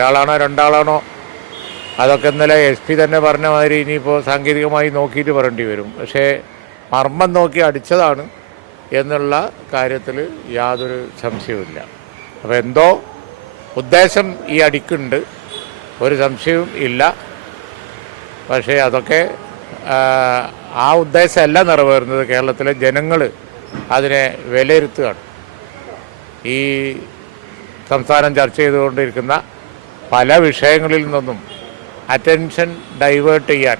ഒരാളാണോ രണ്ടാളാണോ അതൊക്കെ ഇന്നലെ SP തന്നെ പറഞ്ഞ മാതിരി ഇനിയിപ്പോൾ സാങ്കേതികമായി നോക്കിയിട്ട് പറയേണ്ടി വരും. പക്ഷേ മർമ്മം നോക്കി അടിച്ചതാണ് എന്നുള്ള കാര്യത്തിൽ യാതൊരു സംശയവുമില്ല. അപ്പോൾ എന്തോ ഉദ്ദേശം ഈ അടിക്കുണ്ട്, ഒരു സംശയവും ഇല്ല. പക്ഷേ അതൊക്കെ ആ ഉദ്ദേശമല്ല നിറവേറുന്നത്. കേരളത്തിലെ ജനങ്ങൾ അതിനെ വിലയിരുത്തുകയാണ്. ഈ സംസ്ഥാനം ചർച്ച ചെയ്തുകൊണ്ടിരിക്കുന്ന പല വിഷയങ്ങളിൽ നിന്നും അറ്റൻഷൻ ഡൈവേർട്ട് ചെയ്യാൻ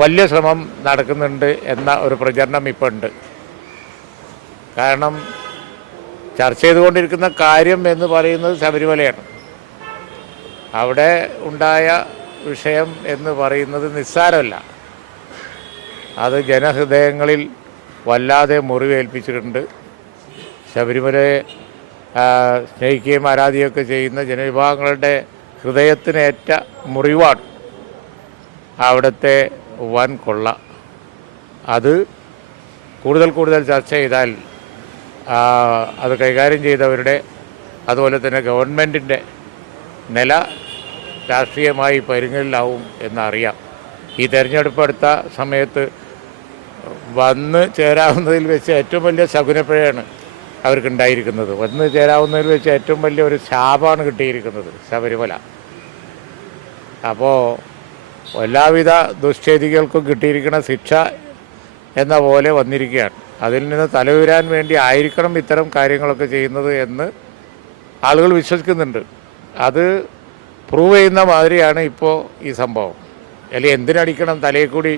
വലിയ ശ്രമം നടക്കുന്നുണ്ട് എന്ന ഒരു പ്രചരണം ഇപ്പോൾ ഉണ്ട്. കാരണം ചർച്ച ചെയ്തുകൊണ്ടിരിക്കുന്ന കാര്യം എന്ന് പറയുന്നത് ശബരിമലയാണ്. അവിടെ ഉണ്ടായ വിഷയം എന്ന് പറയുന്നത് നിസ്സാരമല്ല. അത് ജനഹൃദയങ്ങളിൽ വല്ലാതെ മുറിവേൽപ്പിച്ചിട്ടുണ്ട്. ശബരിമലയെ സ്നേഹിക്കുകയും ആരാധിക്കുകയൊക്കെ ചെയ്യുന്ന ജനവിഭാഗങ്ങളുടെ ഹൃദയത്തിനേറ്റ മുറിവാണ് അവിടുത്തെ വൻ കൊള്ള. അത് കൂടുതൽ ചർച്ച ചെയ്താൽ അത് കൈകാര്യം ചെയ്തവരുടെ അതുപോലെ തന്നെ ഗവൺമെൻറ്റിൻ്റെ നില രാഷ്ട്രീയമായി പരുങ്ങലിലാവും എന്നറിയാം. ഈ തെരഞ്ഞെടുപ്പ് അടുത്ത സമയത്ത് വന്ന് ചേരാവുന്നതിൽ വെച്ച് ഏറ്റവും വലിയ ശകുനപ്പിഴയാണ് അവർക്കുണ്ടായിരിക്കുന്നത്. വന്ന് ചേരാവുന്നതിൽ വെച്ച് ഏറ്റവും വലിയ ഒരു ശാപമാണ് കിട്ടിയിരിക്കുന്നത് ശബരിമല. അപ്പോൾ എല്ലാവിധ ദുഷ്ചെയ്തികൾക്കും കിട്ടിയിരിക്കുന്ന ശിക്ഷ എന്ന പോലെ വന്നിരിക്കുകയാണ്. അതിൽ നിന്ന് തലയുരാൻ വേണ്ടി ആയിരിക്കണം ഇത്തരം കാര്യങ്ങളൊക്കെ ചെയ്യുന്നത് എന്ന് ആളുകൾ വിശ്വസിക്കുന്നുണ്ട്. അത് പ്രൂവ് ചെയ്യുന്ന മാതിരിയാണ് ഇപ്പോൾ ഈ സംഭവം. അല്ലെങ്കിൽ എന്തിനടിക്കണം? തലയിൽ കൂടി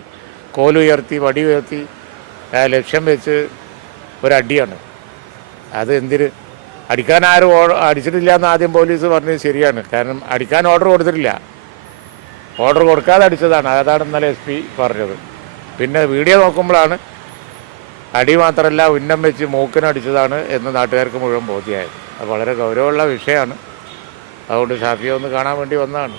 കോലുയർത്തി വടി ഉയർത്തി ലക്ഷ്യം വെച്ച് ഒരടിയാണ്. അത് എന്തിന് അടിക്കാൻ ആരും അടിച്ചിട്ടില്ല എന്ന് ആദ്യം പോലീസ് പറഞ്ഞത് ശരിയാണ്. കാരണം അടിക്കാൻ ഓർഡർ കൊടുത്തിട്ടില്ല, ഓർഡർ കൊടുക്കാതെ അടിച്ചതാണ്. അതാണ് ഇന്നലെ SP പറഞ്ഞത്. പിന്നെ വീഡിയോ നോക്കുമ്പോഴാണ് അടി മാത്രമല്ല ഉന്നം വെച്ച് മൂക്കിനടിച്ചതാണ് എന്ന് നാട്ടുകാർക്ക് മുഴുവൻ ബോധ്യമായത്. അത് വളരെ ഗൗരവമുള്ള വിഷയമാണ്. അതുകൊണ്ട് ഷാഫിയെ ഒന്ന് കാണാൻ വേണ്ടി വന്നതാണ്.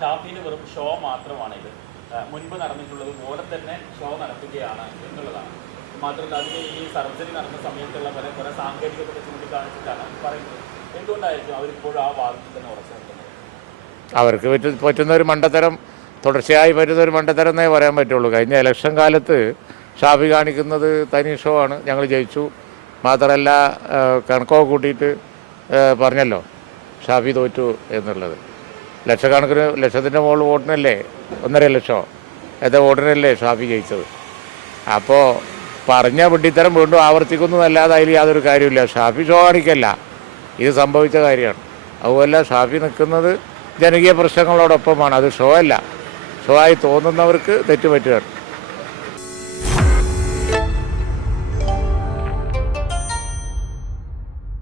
ഷാഫിന് വെറും ഷോ മാത്രമാണിത്, മുൻപ് നടന്നിട്ടുള്ളത് പോലെ തന്നെ ഷോ നടത്തുകയാണ് എന്നുള്ളതാണ്. മാത്രമല്ല അതിന് ഈ സർജറി നടന്ന സമയത്തുള്ള പല സാങ്കേതികത ചൂണ്ടിക്കാണിച്ചിട്ടാണ് പറയുന്നത്. എന്തുകൊണ്ടായിരിക്കും അവരിപ്പോഴും ആ വാദത്തിൽ തന്നെ ഉറച്ചു നിൽക്കുന്നത്? അവർക്ക് പറ്റുന്ന ഒരു മണ്ടത്തരം, തുടർച്ചയായി പറ്റുന്ന ഒരു മണ്ടത്തരം എന്നേ പറയാൻ പറ്റുള്ളൂ. കഴിഞ്ഞ ഇലക്ഷൻ കാലത്ത് ഷാഫി കാണിക്കുന്നത് തനി ഷോ ആണ്, ഞങ്ങൾ ജയിച്ചു, മാത്രമല്ല കണക്കൊക്കെ കൂട്ടിയിട്ട് പറഞ്ഞല്ലോ ഷാഫി തോറ്റു എന്നുള്ളത്. ലക്ഷത്തിൻ്റെ മുകളിൽ വോട്ടിനല്ലേ, 1.5 ലക്ഷം എത്ര വോട്ടിനല്ലേ ഷാഫി ജയിച്ചത്. അപ്പോൾ പറഞ്ഞ വിഡ്ഢിത്തരം വീണ്ടും ആവർത്തിക്കുന്നതല്ലാതെ അതിൽ യാതൊരു കാര്യമില്ല. ഷാഫി ഷോ കാണിക്കല്ല, ഇത് സംഭവിച്ച കാര്യമാണ്. അതുപോലെ ഷാഫി നിൽക്കുന്നത് ജനകീയ പ്രശ്നങ്ങളോടൊപ്പമാണ്. അത് ഷോ അല്ല. ഷോ ആയി തോന്നുന്നവർക്ക് തെറ്റുപറ്റുകയാണ്.